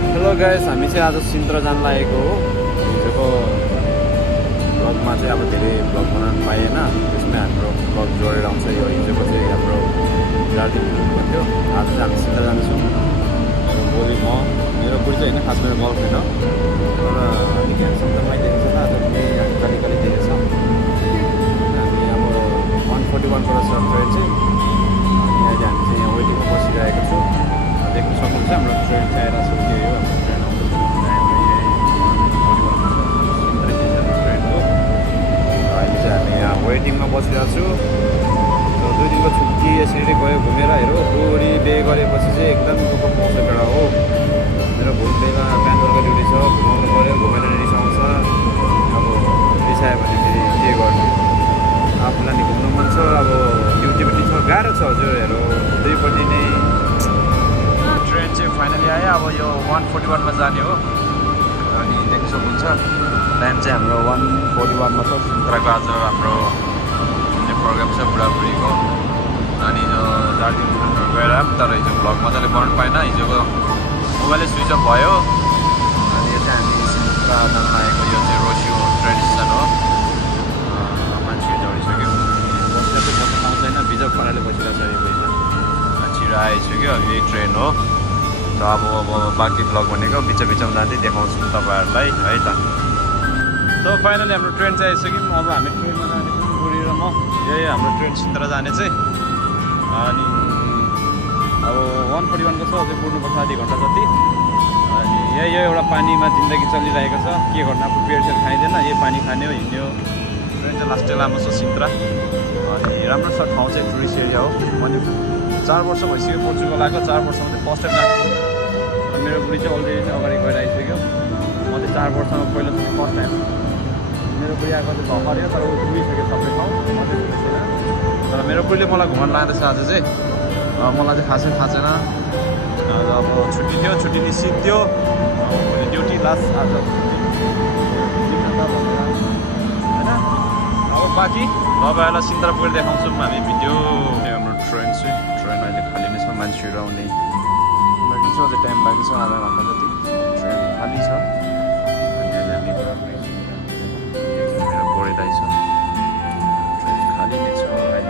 Hello guys, हामी चाहिँ आज सिन्त्र जान लागेको हो। हिजोको ब्लगमा चाहिँ अब धेरै ब्लग बनाउन पाइएन, त्यसमै हाम्रो ब्लग जोडेर आउँछ। यो हिजोको चाहिँ हाम्रो दार्जिलिङ घुम्नु थियो। आज चाहिँ हामी सिन्त्र जाँदैछौँ। भोलि मेरो बुढी चाहिँ होइन, खास मेरो गर्लफ्रेन्ड हो, तर अलिक ह्यान्डसम त मैले देखेको छ। आज काली काली देखेको छ। हामी अब 141 को छ ट्रेन चाहिँ। अनि अहिले हामी चाहिँ यहाँ वेटिङमा बसिरहेको छु। देख्न सक्नुहुन्छ हाम्रो ट्रेन चाहिँ आइरहेको छ। त्यो हो हाम्रो ट्रेन आउँदैछ। ट्रेन हो। अहिले चाहिँ हामी यहाँ वेटिङमा बसिरहेको छु। 2 दिनको छुट्टी यसरी गयो घुमेर हेरौँ। बुढी बे गरेपछि चाहिँ एकदम दुःख पाउँछ बेला हो। मेरो भुलबेमा ब्याङ्गलको ड्युटी छ, घुमाउनु पऱ्यो, घुमेर रिसाउँछ। अब रिसायो भने फेरि के गर्नु, आफूलाई नि घुम्नु मन छ, अब ड्युटी पनि छ, गाह्रो छ हजुर। हेरौँ दुईपट्टि नै ट्रेन चाहिँ फाइनली आयो। अब यो 141 मा जाने हो। अनि देख्न सक्नुहुन्छ टाइम चाहिँ हाम्रो 141 मा छ। सिन्त्राको आज हाम्रो प्रोग्राम छ बुढाबुढीको। अनि हिजो दार्जिलिङ गएर तर हिजो भ्लग मजाले बनाउनु पाएन, हिजोको मोबाइलै स्विच अफ भयो। अनि यो चाहिँ हामी सिन्त्रा जान लागेको। यो चाहिँ रोसियो ट्रेन स्टेसन हो। मान्छे झरिसक्यो, बसेर चाहिँ बस्न पाउँदैन, बिजक पाराले बसिरहेको छ। यो मान्छेहरू आइसक्यो, यही ट्रेन हो। र अब बाँकी ब्लग भनेको बिचमा जाँदै देखाउँछु तपाईँहरूलाई है त। सो फाइनली हाम्रो ट्रेन चाहिँ आइसक्यौँ। अब हामी ट्रेनमा जानेछौँ, बुढी र म। यही हाम्रो ट्रेन सिन्त्र जाने चाहिँ। अनि अब 141 को छ, अझै कुर्नुपर्छ आधी घन्टा जति। अनि यही यो एउटा पानीमा जिन्दगी चलिरहेको छ। के गर्नु, अब बेडसेड खाइँदैन, यही पानी खाने हो, हिँड्ने हो। ट्रेन चाहिँ लास्टै लामो छ सिन्त्रा। अनि राम्रो छ ठाउँ चाहिँ, टुरिस्ट एरिया हो। अनि 4 वर्ष भइसक्यो पोर्चुगल आएको। 4 वर्षमा चाहिँ फर्स्ट टाइम गएको। मेरो बुढी चाहिँ अलरेडी चाहिँ अगाडि गएर आइसक्यो। म चाहिँ 4 वर्षमा पहिलोचोटि फर्स्ट टाइम। मेरो बुढी आएको चाहिँ भर्खर, तर ऊ घुमिसक्यो सबै ठाउँ, म चाहिँ घुमिसकेन। तर मेरो बुढीले मलाई घुमाउनु लाँदैछ आज चाहिँ। मलाई चाहिँ खासै थाहा छैन। अब छुट्टी थियो, छुट्टी निस्किन्थ्यो, भोलि ड्युटी लास्ट आज होइन। अब बाँकी तपाईँहरूलाई सिन्त्रा पुगेर देखाउँछौँ हामी भिडियो। हाम्रो ट्रेन चाहिँ अहिले खाली नै छ, मान्छेहरू आउने बाँकी छ, अझै टाइम बाँकी छ, आधा घन्टा जति। ट्रेन खाली छ। अनि अहिले हामी मेरो गोरे दाइ छ, ट्रेन खाली नै छ अहिले।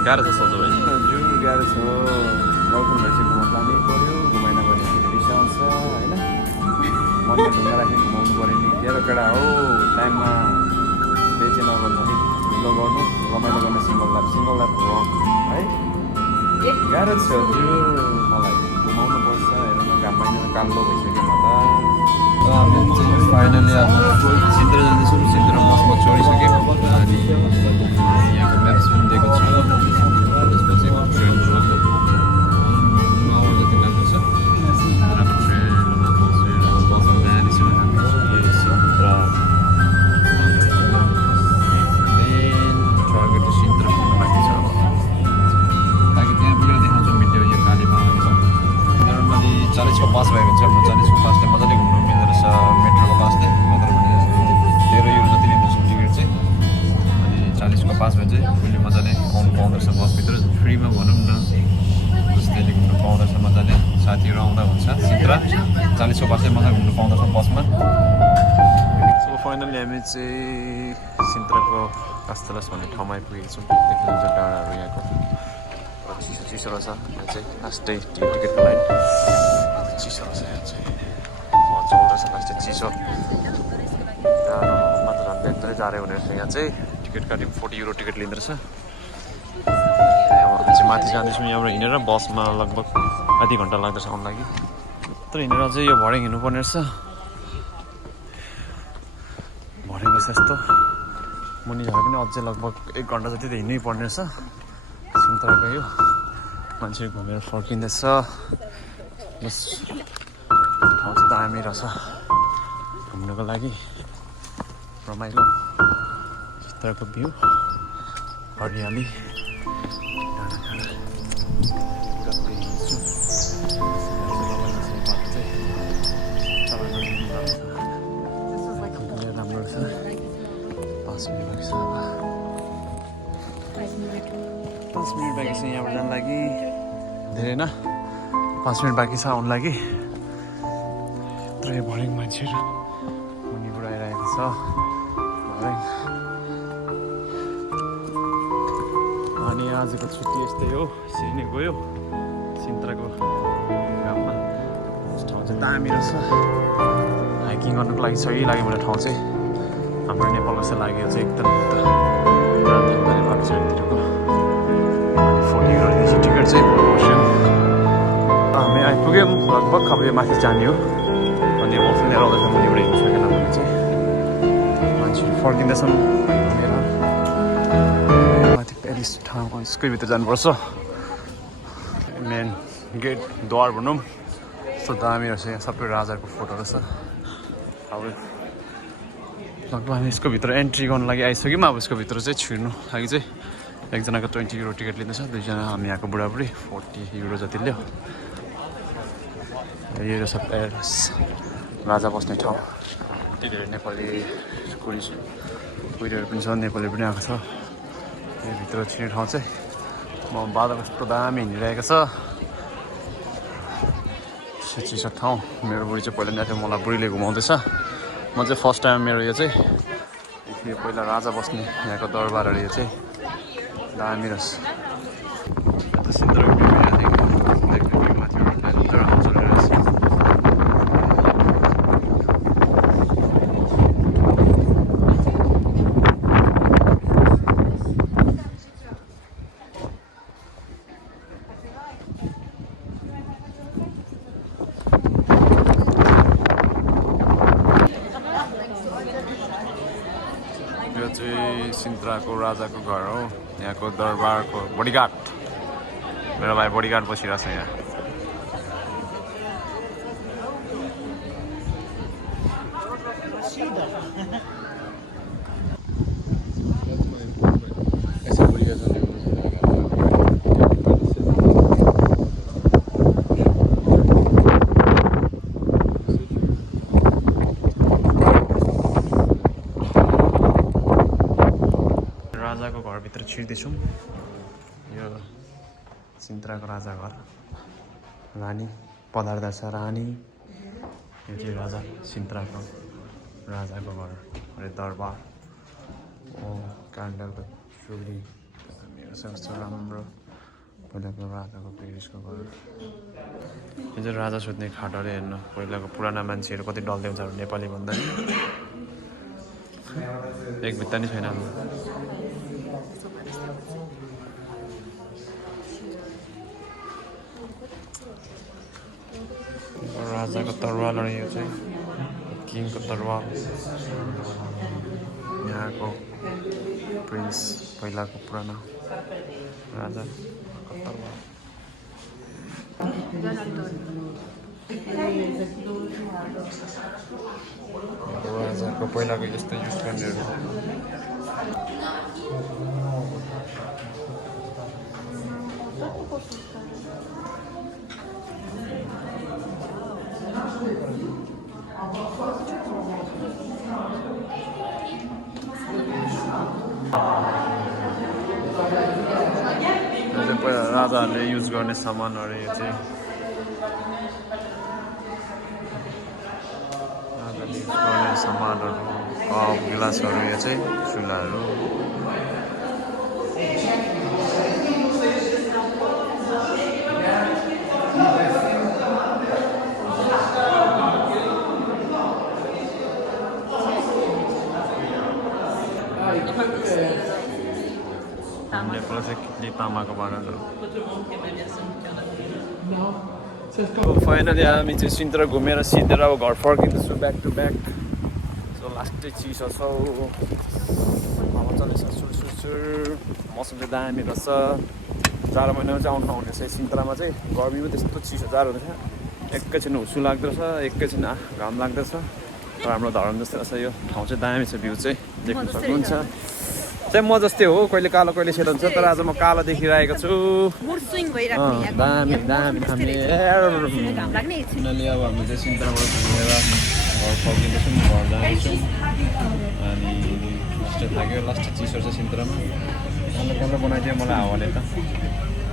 गाह्रो छ सोझो भाइ, हजुर गाह्रो छ। गर्लफ्रेन्ड भएपछि घुमाउनु लानै पऱ्यो, घुमाएन भने फेरि रिसाउँछ होइन। मनमा ढुङ्गा राख्ने घुमाउनु पऱ्यो नि। तेरो केटा हो, टाइममा बेचे नगर्नु, अलिक ठुलो गर्नु, रमाइलो गर्ने। सिङ्गल लाइफ रङ है, गाह्रो छ हजुर। मलाई घुमाउनु पर्छ। हेर्नु न, घाम महिना कालो भइसक्यो म त। हामी चाहिँ फाइनली अब सिन्त्र जाँदैछौँ। सिन्त्र बसमा चढिसक्यौँ। अनि यहाँको म्याप्स पनि दिएको छु। त्यसपछि ट्रेनमा आवर जति लाग्दैछ। अब ट्रेनमा बसेर बसमा जाँदैछौँ हामी। सिन्त्र टार्गेट त सिन्त्र पुग्नु बाँकी छ। बाँकी त्यहाँ पुगेर देखाउँछु भिडियो। यो काली मावली छ। नर्मली 40 को पास भएको हुन्छ। हाम्रो 40 को पासले मजाले घुम्नु मिल्दो रहेछ। मेट्रोको पासले मतलब भने 13 युरो जति लिँदैछ टिकट चाहिँ। अनि 40 को पास भयो चाहिँ फुल्ली मजाले घुम्नु पाउँदो रहेछ बसभित्र, फ्रीमा भनौँ न। जस्तै घुम्नु पाउँदो रहेछ मजाले। साथीहरू आउँदा हुन्छ सिन्त्रा 40 को पासले मजाले घुम्नु पाउँदो रहेछ बसमा। सो फाइनली हामी चाहिँ सिन्त्राको कास्तलास भन्ने ठाउँमा आइपुगेको छौँ। देख्नुहुन्छ डाँडाहरू यहाँको चिसो रहेछ। यहाँ चाहिँ लास्टै टिकटको लाइन चिसो रहेछ। यहाँ चाहिँ चौध रहेछ लास्टै चिसो। डाँडोमा त झन् एकदमै जाडै हुने रहेछ। यहाँ चाहिँ टिकट काट्यो, 40 युरो टिकट लिँदो रहेछ। अब हामी चाहिँ माथि जाँदैछौँ यहाँबाट हिँडेर। बसमा लगभग आधी घन्टा लाग्दछ आउनु लागि। तर हिँडेर चाहिँ यो भरे हिँड्नुपर्ने रहेछ। भरे गएछ यस्तो। मुनि झरे पनि अझै लगभग 1 घन्टा जति त हिँड्नै पर्ने रहेछ। सिन्त्राको यो मान्छे घुमेर फर्किँदैछ। बस ठाउँ चाहिँ दामी रहेछ घुम्नुको लागि, रमाइलो। सिन्त्राको भ्यू, हरियाली, राम्रो रहेछ। छ यहाँबाट जान लागि धेरै न 5 मिनट बाँकी छ आउनु लागि पुरै भर्याङ मान्छेहरू मुनिबाट आइरहेको छ भर्याङ अनि आजको छुट्टी यस्तै हो यसरी नै गयो सिन्त्राको गाउँमा ठाउँ चाहिँ दामी रहेछ हाइकिङ गर्नुको लागि सही लाग्यो मलाई ठाउँ चाहिँ हाम्रो नेपालको जस्तो लाग्यो चाहिँ एकदम रातभरि भएको साइडतिरको अनि 40 euro रहेछ टिकट चाहिँ बस्यौँ हामी आइपुग्यौँ लगभग अब यो माथि जाने हो अनि मौसम लिएर आउँदैछ मुनिबाट हिँड्नु सकेन भने चाहिँ मान्छेहरू फर्किँदैछन् घुमेर माथि प्यारिस ठाउँको यसकै भित्र जानुपर्छ मेन गेट द्वार भनौँ यस्तो दामी रहेछ यहाँ सबै राजाको फोटो रहेछ अब लगभग हामी यसको भित्र एन्ट्री गर्नु लागि आइसक्यौँ अब यसको भित्र चाहिँ छिर्नु लागि चाहिँ एकजनाको 20 euro टिकट लिँदैछ दुईजना हामी यहाँको बुढाबुढी 40 euro जति लियो यो रहेछ प्यारिस राजा बस्ने ठाउँ यति धेरै नेपाली कुरीहरू पनि छ नेपाली पनि आएको छ यो भित्र छिर्ने ठाउँ चाहिँ म बादल कस्तो दामी हिँडिरहेको छ चिसो ठाउँ मेरो बुढी चाहिँ पहिला ल्याएको मलाई बुढीले घुमाउँदैछ म चाहिँ फर्स्ट टाइम मेरो यो चाहिँ यो पहिला राजा बस्ने यहाँको दरबारहरू यो चाहिँ दामी रहेछ सिन्त्राको राजाको घर हो यहाँको दरबारको बडीगार्ड मेरो भाइ बडीगार्ड बसिरहेको छ यहाँ राजाको घरभित्र छिर्दैछौँ यो सिन्त्राको राजा घर रानी पधार्दा छ रानी यो चाहिँ राजा सिन्त्राको राजाको घर अरे दरबार ओ क्यान्डलको चुली कस्तो राम्रो पहिलाको राजाको पेरिसको घर यो चाहिँ राजा सुत्ने खाटहरू हेर्नु पहिलाको पुराना मान्छेहरू कति डल्दै हुन्छ नेपाली भन्दा एक भित्ता नि छैन राजाको तरवारहरू यो चाहिँ किङको तरवार यहाँको प्रिन्स पहिलाको पुरानो राजाको तरवार राजाको पहिलाको यस्तो युज गर्नेहरू पहिला राजाहरूले युज गर्ने सामानहरू यो चाहिँ राजाले युज गर्ने सामानहरू कप गिलासहरू यो चाहिँ चुलाहरू नेपाल चाहिँ कितली तामाको भाँडाहरू फाइनली हामी चाहिँ सिन्त्रा घुमेर सिधेर अब घर फर्किँदैछु ब्याक टु ब्याक सो लास्टै चिसो छ हावा चल्दैछ सुर मौसम चाहिँ दामी रहेछ जाडो महिनामा चाहिँ आउनु नहुने रहेछ सिन्त्रामा चाहिँ गर्मीमा त्यस्तो चिसो जाडो हुँदैछ एकैछिन हुसु लाग्दो रहेछ एकैछिन घाम लाग्दछ र हाम्रो धरन जस्तै रहेछ यो ठाउँ चाहिँ दामी छ भ्यू चाहिँ देख्न सक्नुहुन्छ चाहिँ म जस्तै हो कहिले कालो कहिले सेतो हुन्छ तर आज म कालो देखिरहेको छु दामी दामी फाइनली अब हामी चाहिँ सिन्त्राबाट घुमेर घर फर्किँदैछौँ घर जाँदैछौँ अनि लास्टै थाक्यो लास्ट चिसो छ सिन्त्रामा कहाँ बनाइदियो मलाई हावाले त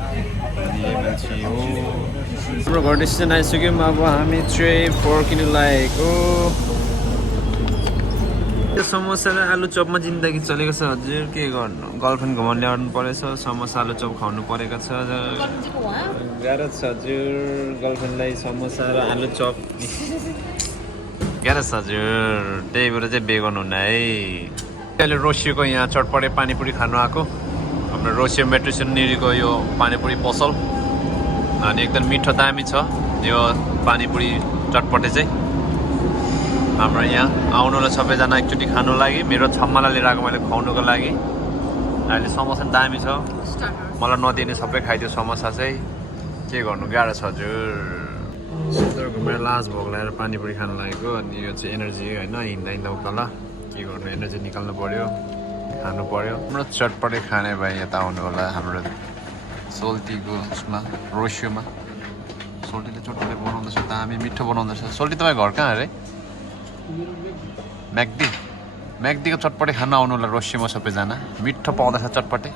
अनि यही मान्छे हो हाम्रो घर डिसिजन आइसक्यौँ अब हामी चाहिँ फर्किनु लागेको समोसा र आलु चपमा जिन्दगी चलेको छ हजुर के गर्नु गर्लफ्रेन्ड घुमाउनु ल्याउनु परेछ समोसा आलु चप खुवाउनु परेको छ गाह्रो छ हजुर गर्लफ्रेन्डलाई समोसा र आलु चप गाह्रो छ हजुर त्यही भएर चाहिँ बे गर्नुहुन्न है अहिले रोसिएको यहाँ चटपटे पानीपुरी खानु आएको हाम्रो रोसियो मेट्रो स्टेसन निरीको यो पानीपुरी पसल अनि एकदम मिठो दामी छ यो पानीपुरी चटपटे चाहिँ हाम्रो यहाँ आउनुलाई सबैजना एकचोटि खानु लागि मेरो छम्मालाई लिएर आएको मैले खुवाउनुको लागि अहिले समोसा पनि दामी छ मलाई नदिने सबै खाइदियो समोसा चाहिँ के गर्नु गाह्रो छ हजुर घुमेर लाज भोग लगाएर पानीपुरी खानु लागेको अनि यो चाहिँ एनर्जी होइन हिँड्दा हिँड्दा उकालो के गर्नु एनर्जी निकाल्नु पऱ्यो खानु पऱ्यो हाम्रो चटपटे खाने भाइ यता आउनु होला हाम्रो सोल्टीको उसमा रोसियोमा सोल्टीले चटपटे बनाउँदैछ दामी मिठो बनाउँदैछ सोल्टी तपाईँ घर कहाँ अरे म्याग्दीको चटपटे खान आउनु होला रोसियोमा सबैजना मिठो पाउँदैछ चटपटे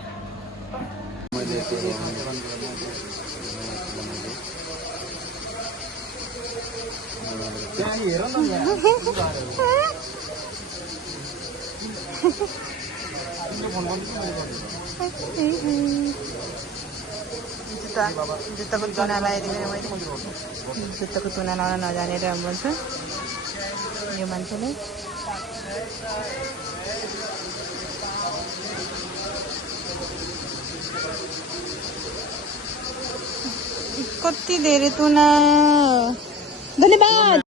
जुत्ताको तुना लगाइदिएर मैले जुत्ताको तुना लगाउन नजानेर भन्छ यो मान्छेले कति धेरै तुना धन्यवाद